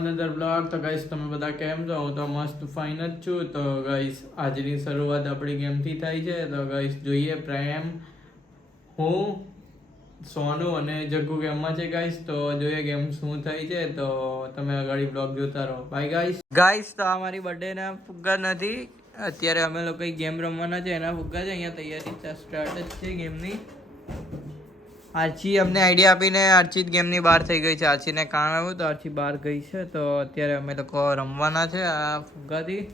Another blog. તો guys તમે બધા કેમ છો? હું તો મસ્ત ફાઇન જ છું. તો ગાઈસ આજની શરૂઆત આપણી ગેમથી થાય છે. તો ગાઈસ જોઈએ પ્રેમ, હું, સોનુ અને જગ્ગુ ગેમમાં છે ગાઈસ. તો જોઈએ ગેમ શું થાય છે. તો તમે આગળ બ્લોગ જોતા રહો. Bye guys. ગાઈસ તો આ મારી બર્થડે ના ફુગ્ગા નથી. અત્યારે અમે લોકો ગેમ રમવાના છે એના ફુગ્ગા છે. અહીંયા તૈયારી સ્ટાર્ટ જ છે ગેમની. આરચી અમને આઈડિયા આપીને આરચી ગેમની બહાર થઈ ગઈ છે. આરચીને કામ આવ્યું તો આરચી બહાર ગઈ છે. તો અત્યારે અમે લોકો રમવાના છે આ ફુગ્ગાથી.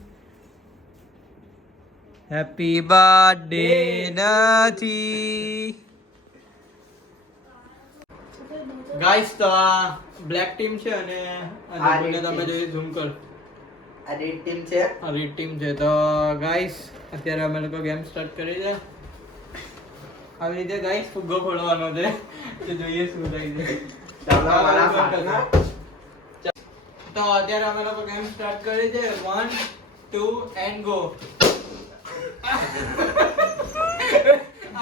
હેપી બર્થડે નથી ગાઈસ. તો આ બ્લેક ટીમ છે અને તમે જોઈ ઝૂમ કર. આ રેડ ટીમ છે. આ રેડ ટીમ છે. તો ગાઈસ અત્યારે અમે લોકો ગેમ સ્ટાર્ટ કરી છે. આવી રીતે ગાઈસ ફુગ્ગો ફોડવાનો છે. તો જોઈએ શું થાય છે. ચાલો મારા ફાટના. તો અત્યારે અમે લોકો ગેમ સ્ટાર્ટ કરી છે. 1 2 એન્ડ ગો.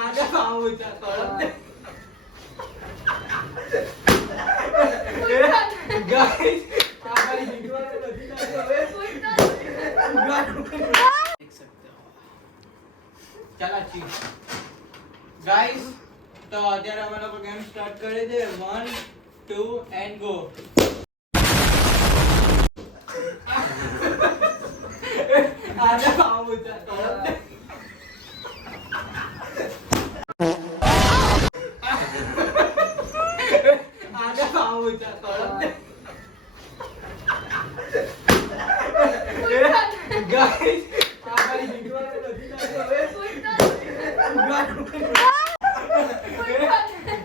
આને આવું છે તળપ. ગાઈસ આ મારી દીકરાને નથી દેખ सकते हो. ચાલો ચી ગાઈસ. તો અત્યારે અમે લોકો ગેમ સ્ટાર્ટ કરી છે. 1 2 એન્ડ ગો. આને આવું છે તળપ. આને આવું છે તળપ. ગાઈસ આ મારી દીકરાને નથી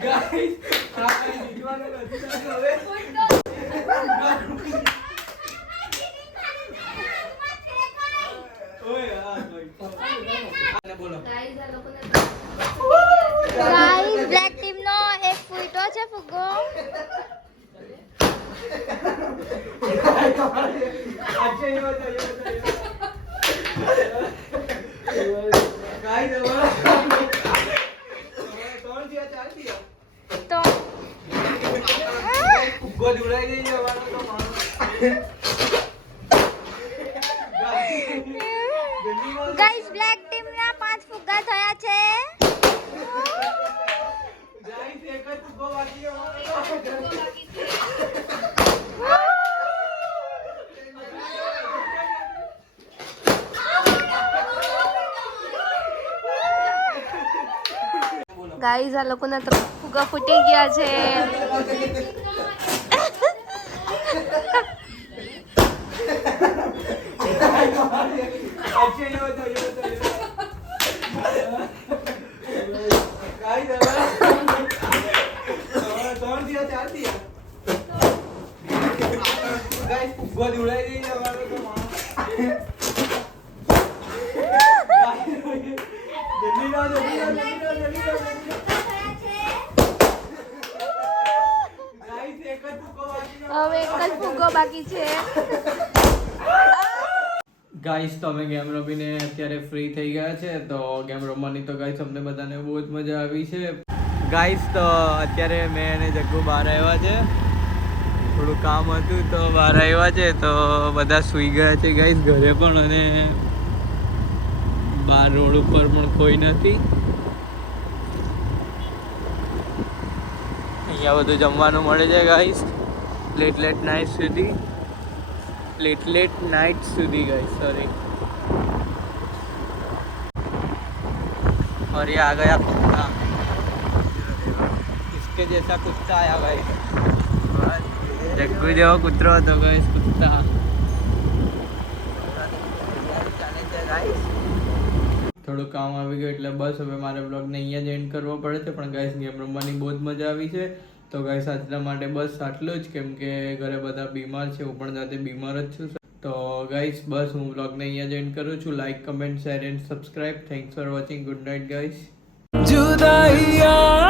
ગાઈસ આ મારી દીકરાને નથી હવે. ઓય આ ભાઈ બોલો. ગાઈસ બ્લેક ટીમ નો એક ફૂટો છે ફુગ્ગો. તો ગાઈસ બ્લેક ટીમ ના 5 ફુગ્ગા થયા છે. ગાઈસ આ લોકોના તો ફુગ્ગા ફૂટી ગયા છે. હવે એક જ ફુગ્ગો બાકી છે. ગાઈસ તો અમે ગેમ રમીને અત્યારે ફ્રી થઈ ગયા છે. તો ગેમ રમવાની તો ગાઈસ અમને બધાને બહુ જ મજા આવી છે. ગાઈસ તો અત્યારે મેં અને જગ્ગુ બહાર આવ્યા છે. થોડું કામ હતું તો બહાર આવ્યા છે. તો બધા સૂઈ ગયા છે ગાઈસ ઘરે પણ, અને બહાર રોડ ઉપર પણ કોઈ નથી. અહીંયા બધું જમવાનું મળે છે ગાઈસ લેટ નાઇટ સુધી. लेट नाइट સુધી गाइस सॉरी. और ये आ गया कुत्ता. इसके जैसा कुत्ता आया गाइस. जग्गू જેવો કૂતરો હતો ગાइस કુત્તા. થોડું કામ આવી ગયું એટલે બસ હવે મારે બ્લોગને અહીંયા જ એન્ડ કરવો પડે છે. પણ ગાઈસ ગેમ રમવાની બહુ જ મજા આવી છે. તો ગાઈસ આજના માટે બસ આટલું જ, કેમ કે ઘરે બધા બીમાર છે. હું પણ જાતે બીમાર જ છું. તો ગાઈસ બસ હું બ્લોગને અહીંયા જ એન્ડ કરું છું. Like comment share and subscribe. Thanks for watching. Good night guys. જુદાઈયા